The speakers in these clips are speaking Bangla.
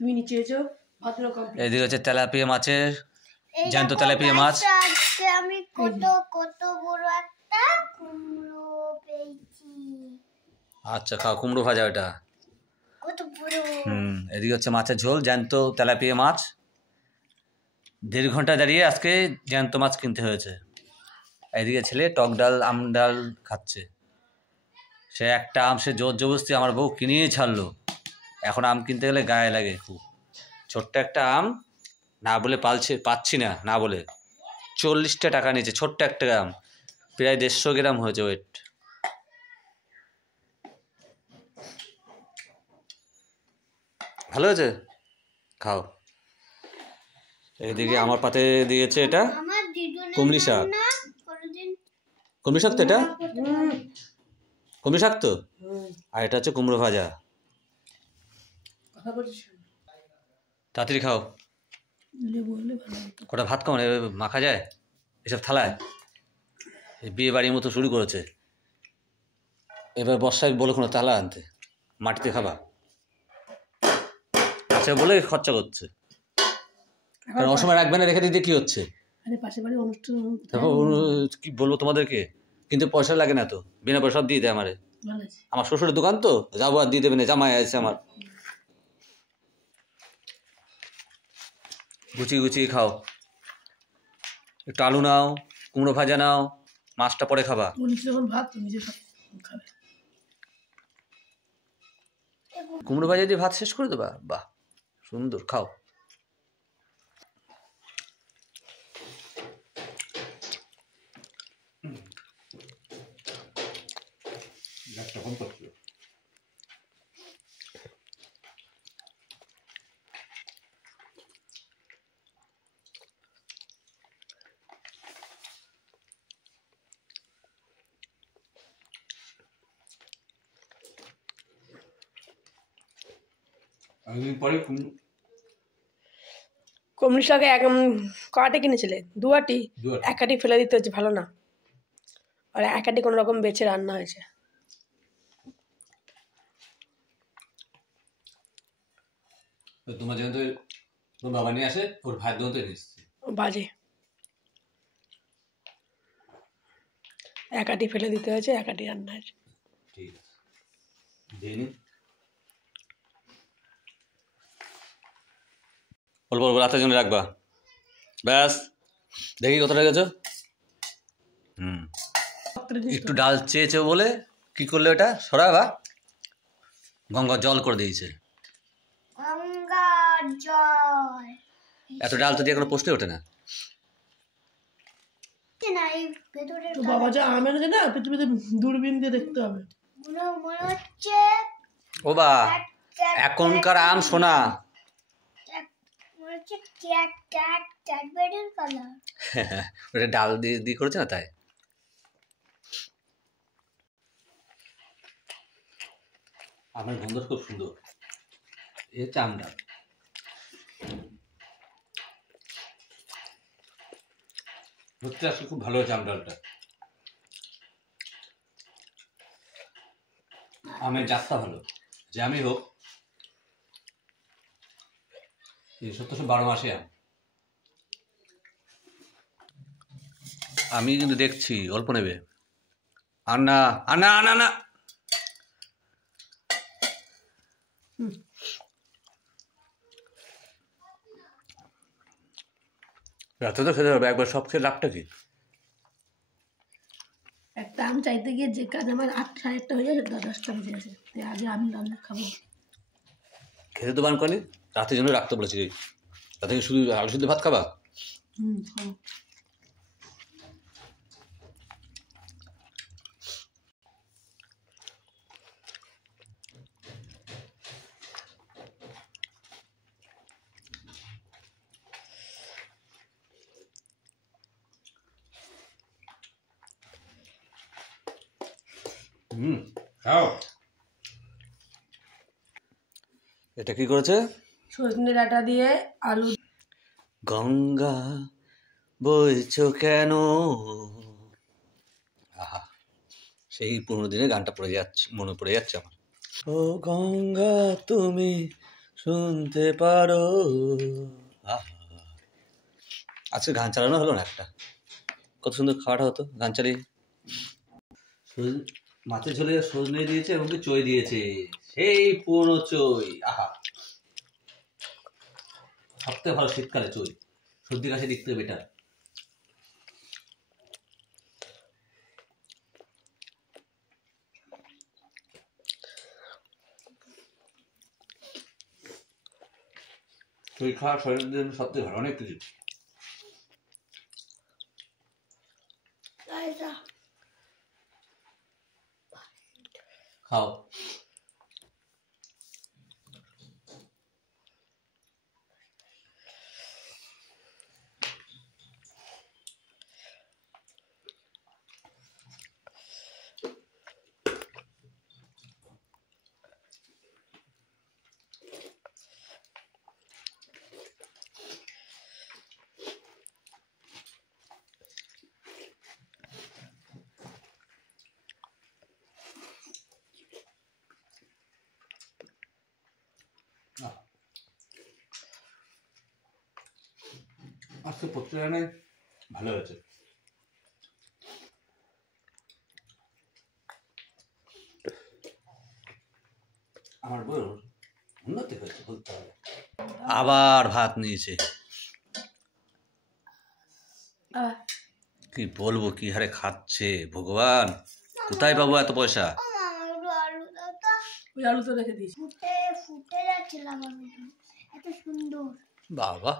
তুমি নিচে এসো, ভাতগুলো কমপ্লিট। এদিকে হচ্ছে তেলাপিয়া মাছের, জ্যান্ত তেলাপিয়া মাছ। আমি কত কত বড় একটা কুমড়ো পেয়েছি। আচ্ছা খাও, কুমড়ো ভাজা ওটা। কত বড়। এদিকে হচ্ছে মাছের ঝোল, জ্যান্ত তেলাপিয়া মাছ। 1.5 ঘন্টা দাঁড়িয়ে আজকে জ্যান্ত মাছ কিনতে হয়েছে। এদিকে ছেলে টক ডাল আম ডাল খাচ্ছে। সে একটা আম সে জোর জবরদস্তি আমার বউ কিনেই ছাড়লো। এখন আম কিনতে গেলে গায়ে লাগে খুব। ছোট্ট একটা আম না বলে পাচ্ছি না, না বলে 40টা টাকা নিয়েছে। ছোট্ট একটা আম, প্রায় 150 গ্রাম হয়েছে ওয়েট। ভালো হয়েছে, খাও। এদিকে আমার পাতে দিয়েছে এটা কুমড়ি শাক। কুমড়ি শাক তো এটা, কুমড়ি শাক তো। আর এটা হচ্ছে কুমড়ো ভাজা। তাড়াতাড়ি খাও, কটা ভাত খাও, মাখা যায় এসব থালায়। বিয়ে বাড়ির মতো শুরু করেছে। এবার বর্ষায় বলে কোনো তালা আনতে, মাটিতে খাবা। আচ্ছা বলে খরচা করছে, কারণ অসময় রাখবে না, রেখে দিতে কি হচ্ছে। কি বলবো তোমাদেরকে, কিন্তু পয়সা লাগে না তো, বিনা পয়সা দিয়ে দেয় আমারে। আমার শ্বশুরের দোকান তো, যাবো আর দিয়ে দেবে না, জামাই আছে আমার। গুছিয়ে গুছিয়ে খাও, একটু আলু নাও, কুমড়ো ভাজা নাও, মাছটা পরে খাবা। কুমড়ো ভাজা দিয়ে ভাত শেষ করে দেবা, বাহ সুন্দর, খাও। কুমড়ি শাকে কটি কিনেছিলে? 2 আটি। 1 আটি ফেলে দিতে হচ্ছে, ভালো না। আর 1 আটি কোনো রকম বেছে রান্না হয়েছে। তোমার জন্য তো তোমার বাবা নিয়ে আসে, ওর ভাই দোতে এসেছে বাজে। 1 আটি ফেলে দিতে হয়েছে, 1 আটি রান্না হয়েছে। ঠিক আছে, দিইনি অল্প অল্প রাতের জন্য রাখবা, ব্যাস। দেখি কতটা গেছো। একটু ডাল চেয়েছে বলে কি করলে ওটা সরাবা, গঙ্গা জল করে দিয়েছে। এত ডাল তো দিয়ে কোনো প্রশ্নই ওঠে না। বাবা যা আম এনেছে না, পৃথিবীতে দূরবীন দিয়ে দেখতে হবে। ও বা, এখনকার আম সোনা। ওটা ডাল দিয়ে করেছে না, তাই। আমার গন্ধ খুব সুন্দর, এই হচ্ছে আম ডাল। সত্যি আজকে খুব ভালো হয়েছে আম ডালটা। আমের জাতটা ভালো, যে আমি হোক, এসব তো সব 12 মাসে আম। আমি কিন্তু দেখছি অল্প নেবে। আর না আর না না না, রাতে তো খেতে হবে একবার, সব খেয়ে লাভটা কি। একটা আম চাইতে গিয়ে যে কাজ আমার 8 সাড়ে 8টা হয়ে যাচ্ছে, 10টা বেজে গেছে। আগে আমি রান্না খাবো, খেতে তো বান করি, রাতের জন্য রাখতে বলেছি। রাতে শুধু আলু সিদ্ধ ভাত খাবা। খাও। এটা কি করেছে? সজনে ডাঁটা দিয়ে আলু। গঙ্গা বইছো কেন, আহা, সেই পুরোনো দিনের গানটা পড়ে যাচ্ছে, মনে পড়ে যাচ্ছে আমার। ও গঙ্গা তুমি শুনতে পারো। আহা, আজকে গান চালানো হলো না একটা, কত সুন্দর খাওয়াটা হতো গান চালিয়ে। মাছের ঝোলে সজনে দিয়েছে এবং চই দিয়েছে, সেই পুরনো চই। আহা, সবথেকে ভালো শীতকালে চই, সর্দি কাশি দিক থেকে বেটার। চই খাওয়া শরীরের জন্য সবথেকে ভালো, অনেক কিছু। খাও। আজকে প্রত্যেক ভালো হয়েছে। আমার বই উন্নতি হয়েছে বলতে হবে। আবার ভাত নিয়েছে, কি বলবো কি হারে খাচ্ছে ভগবান, কোথায় পাবো এত পয়সা? আলু দাও তো। ওই আলু তো রেখে দিয়েছি। ফুটে ফুটে যাচ্ছিলাম আমি, এত সুন্দর। বাবা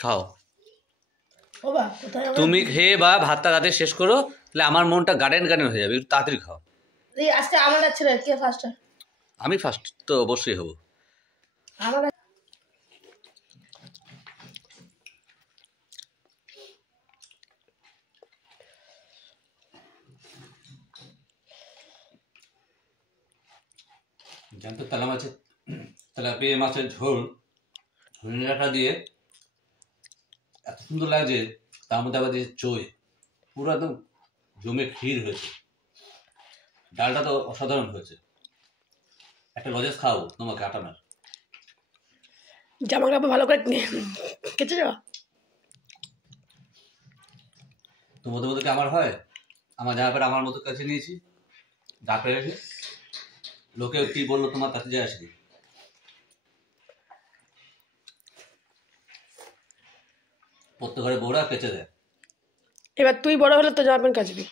খাও। ও বা কোথায় আমার- তুমি খেয়ে বা ভাতটা রাতে শেষ করো, তাহলে আমার মনটা গার্ডেন গার্ডেন হয়ে যাবে। একটু তাড়াতাড়ি খাও। এই আজকে আমার ছিল কে ফার্স্ট? আমি ফার্স্ট তো অবশ্যই হবো। আমার জ্যান্ত তেলাপিয়া মাছের ঝোল ধনে ডাঁটা দিয়ে এত সুন্দর লাগছে, তার মধ্যে আবার দিয়েছে চই, পুরো একদম জমে ক্ষীর হয়েছে। ডালটা তো অসাধারণ হয়েছে। একটা লজেন্স খাও তোমাকে আটানার। জামা কাপড় ভালো করে কেচে যাওয়া। তোমাদের মতো কি আমার হয়? আমার জামা প্যান্ট আমার মতো কাছে নিয়েছি, যা পেরেছি। লোকে কি বললো তোমার তাতে যায় আসেনি। প্রত্যেক ঘরে বউরা কেচে দেয়। এবার তুই বড় হলে তো জামা প্যান্ট কাচবি।